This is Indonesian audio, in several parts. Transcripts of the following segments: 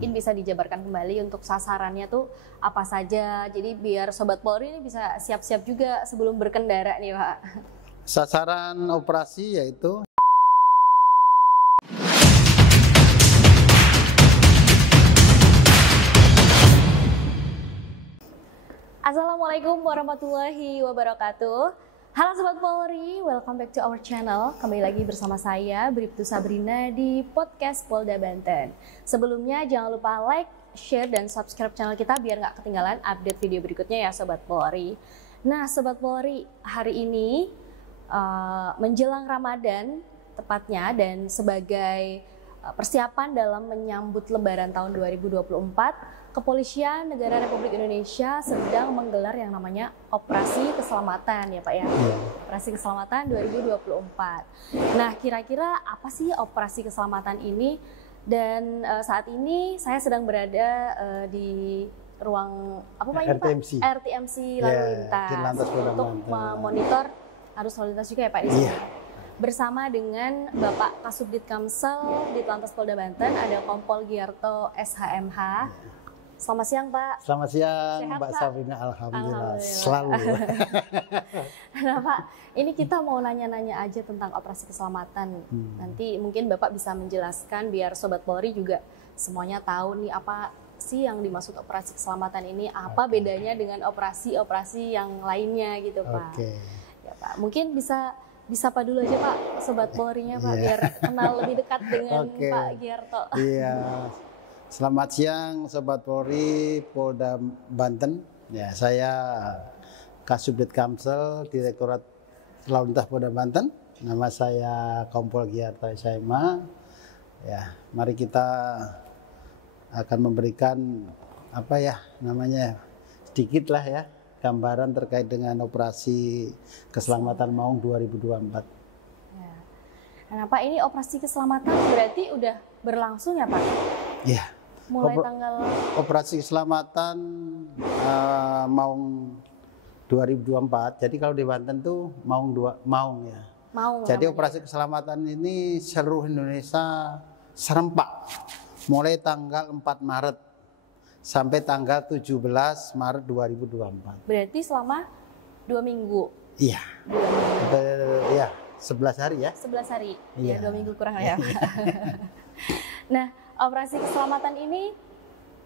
mungkin bisa dijabarkan kembali untuk sasarannya tuh apa saja. Jadi biar Sobat Polri ini bisa siap-siap juga sebelum berkendara nih Pak. Sasaran operasi yaitu Assalamualaikum warahmatullahi wabarakatuh. Halo Sobat Polri, welcome back to our channel. Kembali lagi bersama saya, Bribtu Sabrina di podcast Polda Banten. Sebelumnya jangan lupa like, share, dan subscribe channel kita biar nggak ketinggalan update video berikutnya ya Sobat Polri. Nah Sobat Polri, hari ini menjelang Ramadan tepatnya dan sebagai persiapan dalam menyambut Lebaran tahun 2024, Kepolisian Negara Republik Indonesia sedang menggelar yang namanya Operasi Keselamatan ya Pak ya. Operasi Keselamatan 2024. Nah, kira-kira apa sih Operasi Keselamatan ini? Dan saat ini saya sedang berada di ruang apa Pak ini RTMC. Pak? RTMC lalu lintas untuk memonitor arus lalu lintas juga ya Pak di sini. Bersama dengan Bapak Kasubdit Kamsel Ditlantas Polda Banten, ada Kompol Giarto SHMH. Selamat siang Pak. Selamat siang. Sehat, Mbak Pak? Sabrina, Alhamdulillah. Selalu. Nah Pak, ini kita mau nanya-nanya aja tentang operasi keselamatan. Nanti mungkin Bapak bisa menjelaskan biar Sobat Polri juga semuanya tahu nih apa sih yang dimaksud operasi keselamatan ini, apa bedanya dengan operasi-operasi yang lainnya gitu Pak. Ya Pak, mungkin bisa Pak dulu aja Pak, Sobat Polri-nya Pak, biar kenal lebih dekat dengan Pak Giarto. Iya. Selamat siang Sobat Polri Polda Banten. Ya, saya Kasubdit Kamsel Direktorat Lalu Lintas Polda Banten. Nama saya Kompol Giarto SHMH. Ya, mari kita akan memberikan sedikit lah ya gambaran terkait dengan operasi keselamatan Maung 2024. Ya. Nah Pak, ini operasi keselamatan berarti udah berlangsung ya Pak? Iya. Mulai tanggal operasi keselamatan Maung 2024. Jadi kalau di Banten tuh Maung ya. Maung. Jadi operasi keselamatan ini seluruh Indonesia serempak. Mulai tanggal 4 Maret sampai tanggal 17 Maret 2024. Berarti selama 2 minggu. Iya. 2 minggu. Iya, 11 hari ya. 11 hari. Iya. Ya, 2 minggu kurang ya. Nah, operasi keselamatan ini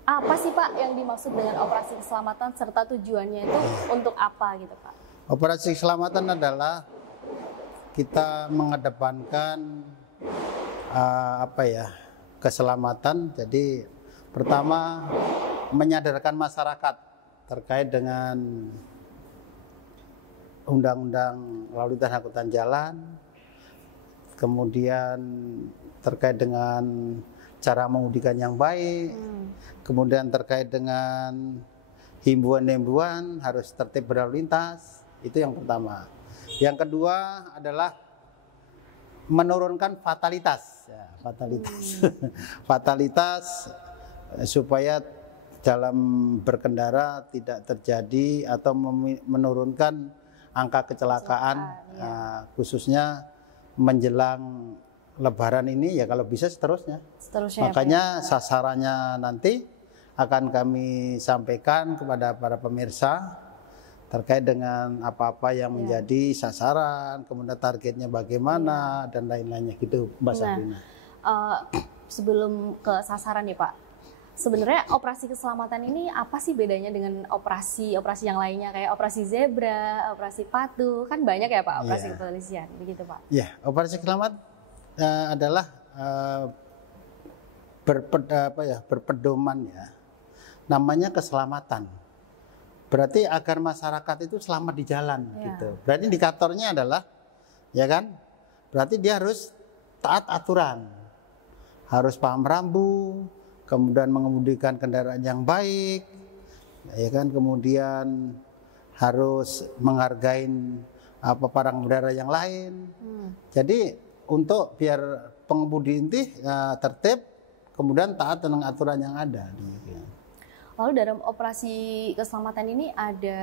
apa sih Pak yang dimaksud dengan operasi keselamatan serta tujuannya itu untuk apa gitu Pak? Operasi keselamatan adalah kita mengedepankan keselamatan. Jadi pertama menyadarkan masyarakat terkait dengan Undang-Undang Lalu Lintas Angkutan Jalan, kemudian terkait dengan cara mengemudikan yang baik, kemudian terkait dengan himbauan-himbauan harus tertib berlalu lintas, itu yang pertama. Yang kedua adalah menurunkan fatalitas, fatalitas supaya dalam berkendara tidak terjadi atau menurunkan angka kecelakaan, khususnya menjelang Lebaran ini ya kalau bisa seterusnya. Makanya ya, sasarannya nanti akan kami sampaikan kepada para pemirsa terkait dengan apa-apa yang menjadi sasaran, kemudian targetnya bagaimana dan lain-lainnya gitu Mbak Sabrina. Sebelum ke sasaran nih Pak, sebenarnya operasi keselamatan ini apa sih bedanya dengan operasi yang lainnya kayak operasi zebra, operasi patuh, kan banyak ya Pak operasi kepolisian begitu Pak? Iya, operasi keselamatan adalah berpedoman ya, namanya keselamatan. Berarti agar masyarakat itu selamat di jalan gitu. Berarti indikatornya adalah ya kan, berarti dia harus taat aturan, harus paham rambu, kemudian mengemudikan kendaraan yang baik, ya kan, kemudian harus menghargai para pengendara yang lain. Jadi untuk biar pengemudi inti tertib, kemudian taat dengan aturan yang ada. Lalu dalam operasi keselamatan ini ada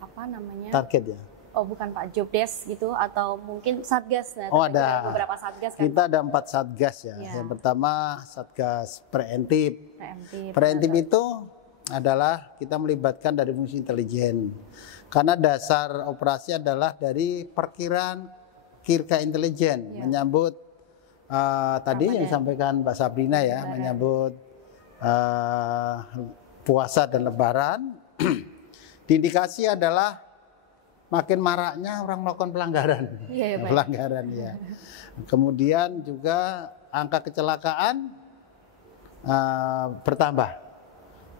apa namanya? Target ya. Oh bukan Pak, Jobdesk gitu atau mungkin Satgas. Nah, Oh tapi ada. beberapa Satgas kan. Kita ada 4 Satgas ya. Iya. Yang pertama Satgas Preventif. Preventif. Preventif itu adalah kita melibatkan dari fungsi intelijen. Karena dasar operasi adalah dari perkiraan kirka intelijen menyambut tadi yang disampaikan Mbak Sabrina ya, menyambut puasa dan Lebaran. Diindikasi adalah makin maraknya orang melakukan pelanggaran. Iya, ya, Pelanggaran ya. Kemudian juga angka kecelakaan bertambah.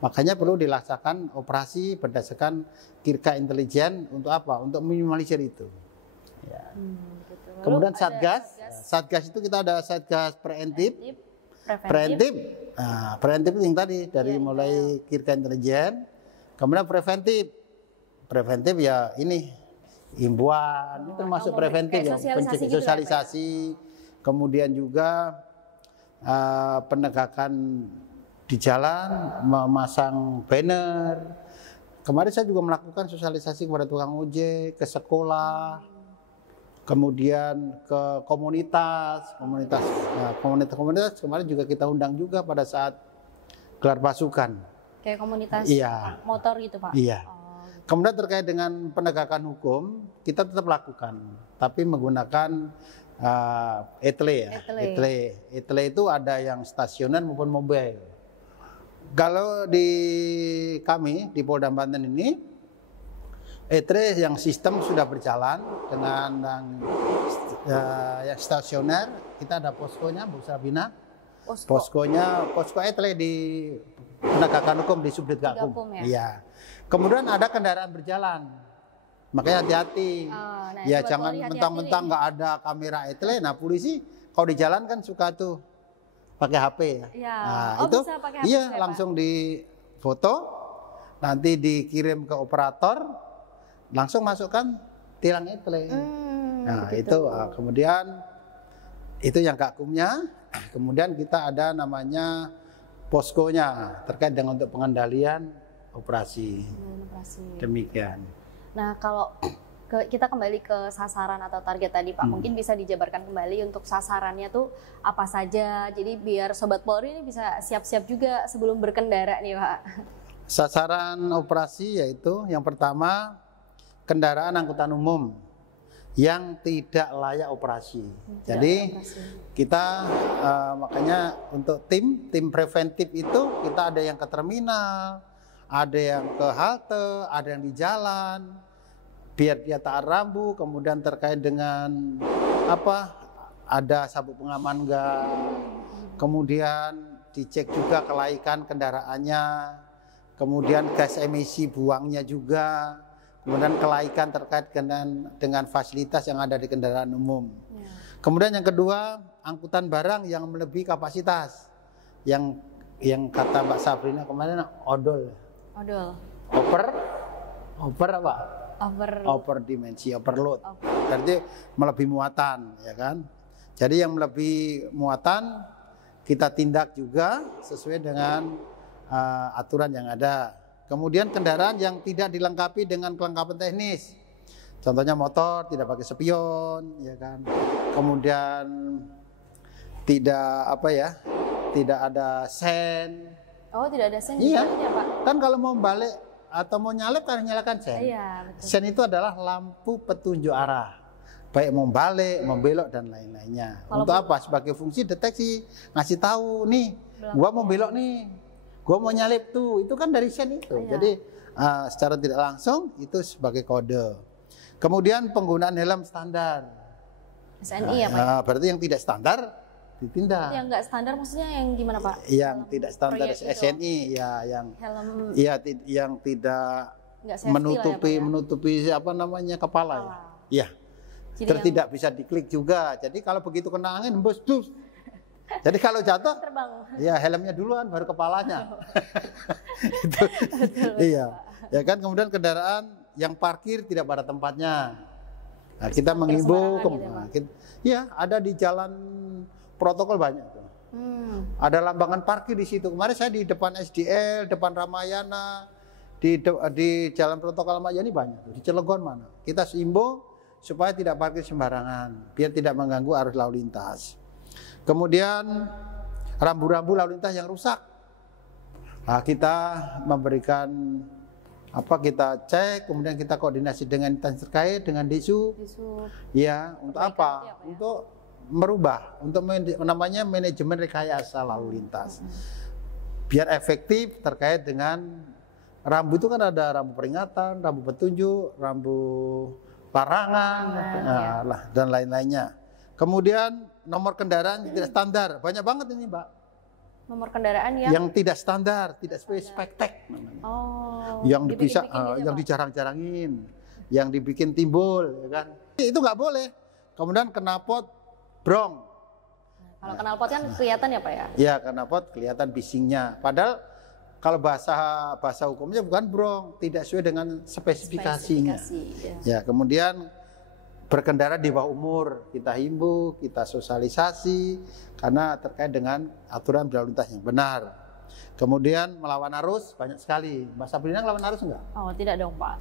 Makanya perlu dilaksanakan operasi berdasarkan kirka intelijen untuk apa? Untuk minimalisir itu. Ya. Gitu. Kemudian Satgas itu kita ada Satgas Preventif. Preventif itu yang tadi dari mulai kirka intelijen. Kemudian preventif ya ini himbauan, itu termasuk preventif ya, sosialisasi. Kemudian juga penegakan di jalan, memasang banner. Kemarin saya juga melakukan sosialisasi kepada tukang ojek, ke sekolah, kemudian ke komunitas kemarin juga kita undang juga pada saat gelar pasukan. Kayak komunitas motor gitu Pak? Iya. Kemudian terkait dengan penegakan hukum, kita tetap lakukan, tapi menggunakan etle ya. Etle itu ada yang stasioner maupun mobile. Kalau di kami di Polda Banten ini, etle yang sistem sudah berjalan dengan yang stasioner, kita ada poskonya, Bu Sabina. Posko etle di penegakan hukum di Subdit Gakum. Iya. Kemudian ada kendaraan berjalan, makanya hati-hati. Ya jangan mentang-mentang nggak ada kamera etle. Nah polisi kalau di jalan kan suka tuh pakai HP ya. Nah itu langsung di foto, nanti dikirim ke operator, langsung masukkan tilang etle. Nah itu kemudian itu yang gakumnya. Kemudian kita ada namanya poskonya terkait dengan untuk pengendalian operasi. Demikian. Nah, kalau kita kembali ke sasaran atau target tadi Pak, mungkin bisa dijabarkan kembali untuk sasarannya tuh apa saja. Jadi biar Sobat Polri ini bisa siap-siap juga sebelum berkendara nih Pak. Sasaran operasi yaitu yang pertama kendaraan angkutan umum yang tidak layak operasi. Jadi kita makanya untuk tim preventif itu kita ada yang ke terminal, ada yang ke halte, ada yang di jalan, biar dia taat rambu. Kemudian terkait dengan ada sabuk pengaman enggak, kemudian dicek juga kelaikan kendaraannya, kemudian gas emisi buangnya juga, kemudian kelaikan terkait dengan fasilitas yang ada di kendaraan umum. Kemudian yang kedua, angkutan barang yang melebihi kapasitas, yang kata Mbak Sabrina kemarin odol. Over apa? Over dimensi, overload. Berarti melebihi muatan, ya kan? Jadi yang melebihi muatan kita tindak juga sesuai dengan aturan yang ada. Kemudian kendaraan yang tidak dilengkapi dengan kelengkapan teknis, contohnya motor tidak pakai spion, ya kan? Kemudian tidak ada sen. Oh, tidak ada sen? Iya, ya, Pak. Kan kalau mau balik atau mau nyalip kan nyalakan sen. Iya, betul. Sen itu adalah lampu petunjuk arah, baik mau balik, membelok dan lain-lainnya. Untuk apa? Sebagai fungsi deteksi, ngasih tahu nih, gua mau belok nih, gua mau nyalip tuh, itu kan dari sen itu. Iya. Jadi secara tidak langsung itu sebagai kode. Kemudian penggunaan helm standar. SNI ya Pak? Berarti yang tidak standar ditindak. Yang nggak standar maksudnya yang gimana Pak? Yang tidak standar SNI ya, helm yang tidak menutupi kepala. Ya. Terus tidak bisa diklik juga. Jadi kalau begitu kena angin hembus dus. Jadi kalau jatuh terbang. Ya helmnya duluan baru kepalanya. Betul, iya. Ya kan, kemudian kendaraan yang parkir tidak pada tempatnya. Nah, kita menghimbau ada di jalan protokol banyak tuh. Ada lambangan parkir di situ. Kemarin saya di depan SDL, depan Ramayana, di jalan protokol Ahmad Yani banyak tuh. Di Cilegon mana? Kita himbau supaya tidak parkir sembarangan, biar tidak mengganggu arus lalu lintas. Kemudian rambu-rambu lalu lintas yang rusak, nah, kita memberikan kita cek, kemudian kita koordinasi dengan instansi terkait, dengan Disub. Ya, untuk apa? Untuk merubah, untuk namanya manajemen rekayasa lalu lintas. Biar efektif terkait dengan rambu itu kan ada rambu peringatan, rambu petunjuk, rambu larangan, dan lain-lainnya. Kemudian nomor kendaraan tidak standar, banyak banget ini, Mbak. Nomor kendaraan yang tidak standar, tidak spektek namanya. Yang dipisah, yang dijarang-jarangin, yang dibikin timbul, ya kan? Itu nggak boleh. Kemudian knalpot brong. Kalau knalpot kan kelihatan ya Pak ya? Iya, knalpot kelihatan bisingnya. Padahal kalau bahasa hukumnya bukan brong, tidak sesuai dengan spesifikasinya. Ya, kemudian berkendara di bawah umur, kita himbau, kita sosialisasi karena terkait dengan aturan berlalu lintas yang benar. Kemudian melawan arus banyak sekali. Mbak Sabrina melawan arus enggak? Oh, tidak dong, Pak.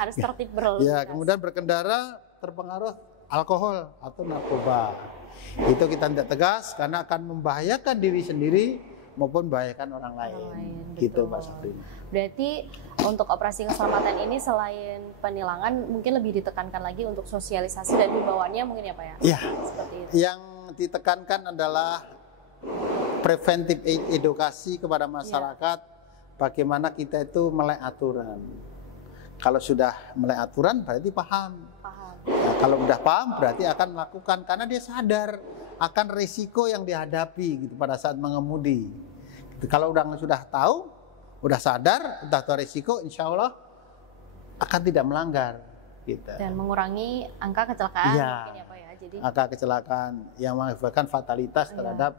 Harus tertib berlalu lintas. Ya, kemudian berkendara terpengaruh alkohol atau narkoba. Itu kita tidak tegas karena akan membahayakan diri sendiri maupun membahayakan orang lain. Gitu, Mbak Sabrina. Berarti untuk operasi keselamatan ini selain penilangan mungkin lebih ditekankan lagi untuk sosialisasi dan himbauannya mungkin ya Pak ya? Iya. Seperti itu. Yang ditekankan adalah preventif edukasi kepada masyarakat, bagaimana kita itu melek aturan. Kalau sudah melek aturan berarti paham. Nah, kalau sudah paham berarti akan melakukan karena dia sadar akan risiko yang dihadapi gitu pada saat mengemudi. Gitu. Kalau sudah tahu, udah sadar, udah tahu risiko, insya Allah akan tidak melanggar. Gitu. Dan mengurangi angka kecelakaan mungkin ya Pak ya. Jadi angka kecelakaan yang mengakibatkan fatalitas terhadap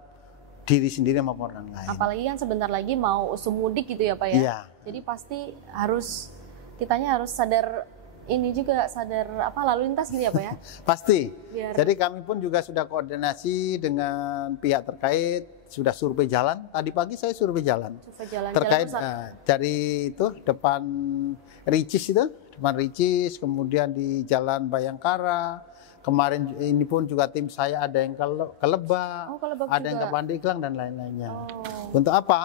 diri sendiri maupun orang lain. Apalagi kan sebentar lagi mau usum mudik gitu ya Pak ya. Iya. Jadi pasti kitanya harus sadar lalu lintas gitu ya Pak ya. Pasti. Jadi kami pun juga sudah koordinasi dengan pihak terkait, sudah survei jalan. Tadi pagi saya survei jalan. Terkait dari itu depan Ricis, kemudian di Jalan Bayangkara. Kemarin ini pun juga tim saya ada yang ke Lebak, ada yang ke Pandeglang dan lain-lainnya. Untuk apa?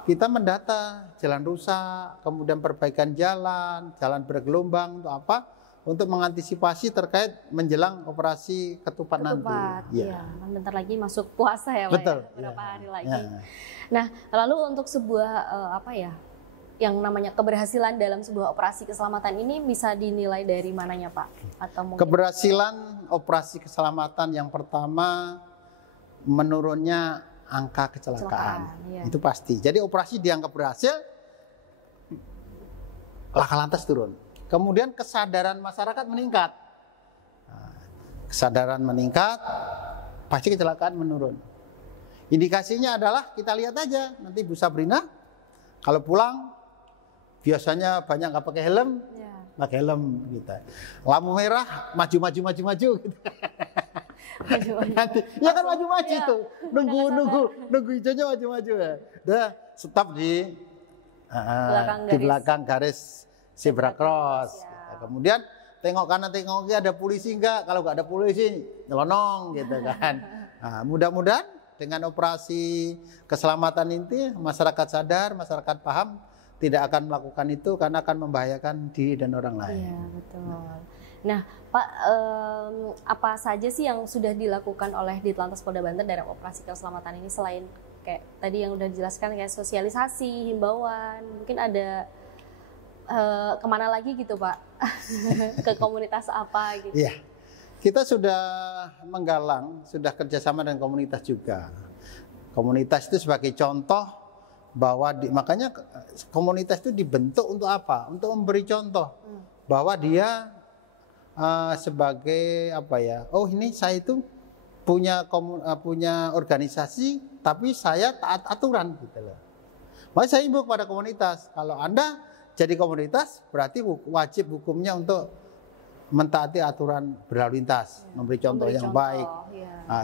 Kita mendata jalan rusak, kemudian perbaikan jalan bergelombang, untuk apa? Untuk mengantisipasi terkait menjelang operasi ketupat nanti. Iya. Bentar lagi masuk puasa ya Pak. Betul. Ya? Beberapa hari lagi. Nah, lalu untuk sebuah yang namanya keberhasilan dalam sebuah operasi keselamatan ini bisa dinilai dari mananya Pak? Atau mungkin keberhasilan operasi keselamatan yang pertama menurunnya angka kecelakaan. Itu pasti. Jadi operasi dianggap berhasil, laka lantas turun. Kemudian kesadaran masyarakat meningkat. Kesadaran meningkat, pasti kecelakaan menurun. Indikasinya adalah kita lihat aja nanti Bu Sabrina kalau pulang biasanya banyak nggak pakai helm, pakai helm gitu. Lampu merah maju gitu. Nanti, ya kan maju-maju tuh, nunggu hijaunya maju-maju ya. Udah stop di belakang garis zebra cross. Kemudian tengok kanan tengok kiri ada polisi enggak? Kalau nggak ada polisi nyelonong gitu kan. Nah, mudah-mudahan dengan operasi keselamatan ini masyarakat sadar, masyarakat paham tidak akan melakukan itu karena akan membahayakan diri dan orang lain. Iya betul. Nah, Pak, apa saja sih yang sudah dilakukan oleh Ditlantas Polda Banten dalam operasi keselamatan ini selain kayak tadi yang udah dijelaskan kayak sosialisasi, himbauan, mungkin ada kemana lagi gitu Pak? Ke komunitas apa gitu? Iya, kita sudah menggalang, sudah kerjasama dengan komunitas juga. Komunitas itu sebagai contoh bahwa makanya komunitas itu dibentuk untuk apa? Untuk memberi contoh bahwa dia sebagai ini saya itu punya organisasi tapi saya taat aturan gitu loh. Makanya saya imbau kepada komunitas, kalau Anda jadi komunitas berarti wajib hukumnya untuk mentaati aturan berlalu lintas, memberi contoh yang baik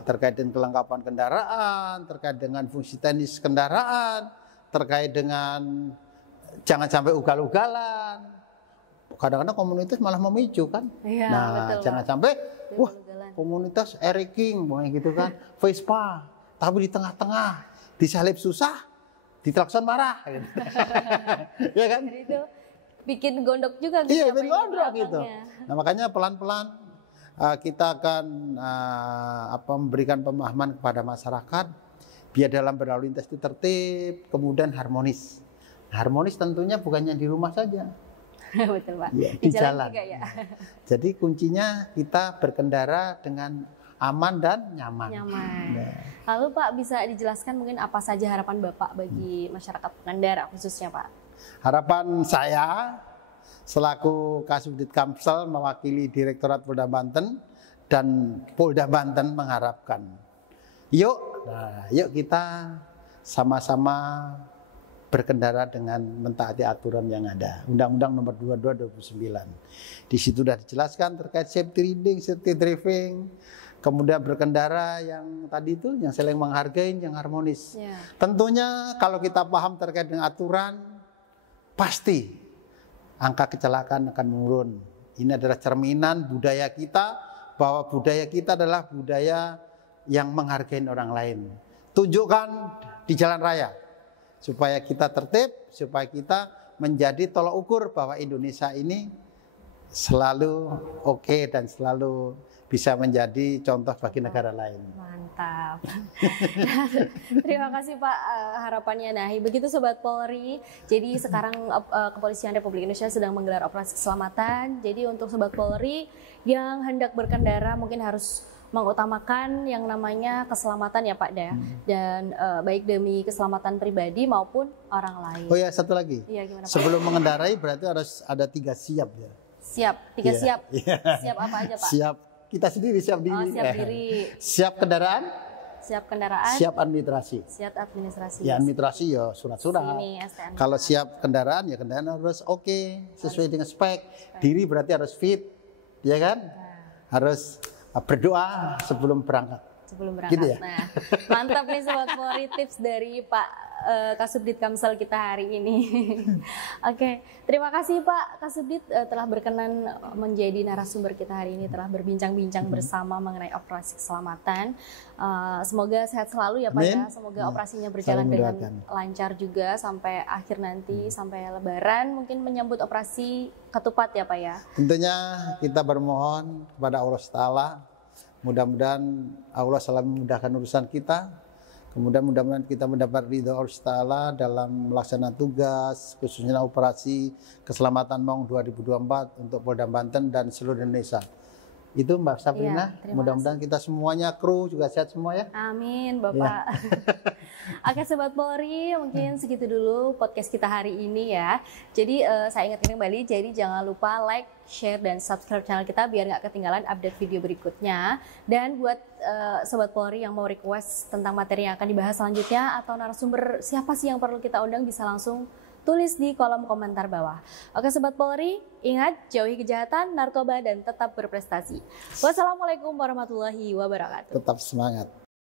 terkait dengan kelengkapan kendaraan, terkait dengan fungsi teknis kendaraan, terkait dengan jangan sampai ugal-ugalan. Kadang-kadang komunitas malah memicu kan. Iya, Nah, betul, jangan Pak. sampai wah Ugal-ugalan. komunitas Eric King gitu kan, Vespa, tapi di tengah-tengah disalib susah, diklakson marah gitu. Ya kan? Jadi itu bikin gondok juga gitu. Iya, siapa bikin yang di gondok gitu. belakangnya. Nah, makanya pelan-pelan kita akan memberikan pemahaman kepada masyarakat biar dalam berlalu lintas itu tertib, kemudian harmonis. Harmonis tentunya bukannya di rumah saja, Betul, Pak. ya, Di di jalan. juga ya. Jadi kuncinya kita berkendara dengan aman dan nyaman. Nyaman. Nah, Lalu Pak bisa dijelaskan mungkin apa saja harapan Bapak bagi masyarakat pengendara khususnya Pak? harapan saya selaku Kasubdit Kamsel mewakili Direktorat Polda Banten dan Polda Banten mengharapkan, yuk kita sama-sama berkendara dengan mentaati aturan yang ada. Undang-Undang Nomor 22 2009. Di situ sudah dijelaskan terkait safety riding, safety driving, kemudian berkendara yang tadi itu yang saling menghargai, yang harmonis. Ya. Tentunya kalau kita paham terkait dengan aturan, pasti angka kecelakaan akan menurun. Ini adalah cerminan budaya kita, bahwa budaya kita adalah budaya yang menghargai orang lain. Tunjukkan di jalan raya supaya kita tertib, supaya kita menjadi tolok ukur bahwa Indonesia ini selalu oke dan selalu bisa menjadi contoh bagi negara lain. Mantap. Terima kasih Pak harapannya. Nah, begitu Sobat Polri. Jadi sekarang Kepolisian Republik Indonesia sedang menggelar operasi keselamatan. Jadi untuk Sobat Polri yang hendak berkendara mungkin harus mengutamakan yang namanya keselamatan ya Pak dan baik demi keselamatan pribadi maupun orang lain. Oh ya, satu lagi. Iya, gimana Pak? Sebelum mengendarai berarti harus ada 3 siap ya. Siap, 3 Iya. siap. Iya. Siap apa aja Pak? Siap kita sendiri, siap diri. Oh, siap diri. Siap kendaraan, Siap kendaraan, siap administrasi. siap administrasi. Ya administrasi ya surat-surat. Sini, STNK. Kalau siap kendaraan ya kendaraan harus oke, sesuai dengan spek. Diri berarti harus fit, ya kan? Harus berdoa sebelum berangkat. Sebelum berangkat. Gitu ya? Nah, mantap nih Sobat Polri tips dari Pak Kasubdit Kamsel kita hari ini. Oke, terima kasih Pak Kasubdit telah berkenan menjadi narasumber kita hari ini, telah berbincang-bincang bersama mengenai operasi keselamatan. Semoga sehat selalu ya Pak ya. Amin. Semoga Ya, operasinya berjalan saling dengan mendoakan. lancar juga sampai akhir nanti, sampai Lebaran mungkin menyambut operasi ketupat ya Pak ya. Tentunya kita bermohon kepada Allah Ta'ala, mudah-mudahan Allah selalu memudahkan urusan kita. Kemudian mudah-mudahan kita mendapat ridho Allah Ta'ala dalam melaksanakan tugas, khususnya operasi keselamatan Maung 2024 untuk Polda Banten dan seluruh Indonesia. Itu Mbak Sabrina, Iya, terima mudah-mudahan kita semuanya kru juga sehat semua ya. Amin Bapak. Oke Sobat Polri, mungkin segitu dulu podcast kita hari ini ya. Jadi saya ingatkan kembali, jadi jangan lupa like, share, dan subscribe channel kita biar nggak ketinggalan update video berikutnya. Dan buat Sobat Polri yang mau request tentang materi yang akan dibahas selanjutnya atau narasumber siapa sih yang perlu kita undang bisa langsung tulis di kolom komentar bawah. Oke Sobat Polri, ingat jauhi kejahatan, narkoba, dan tetap berprestasi. Wassalamualaikum warahmatullahi wabarakatuh. Tetap semangat.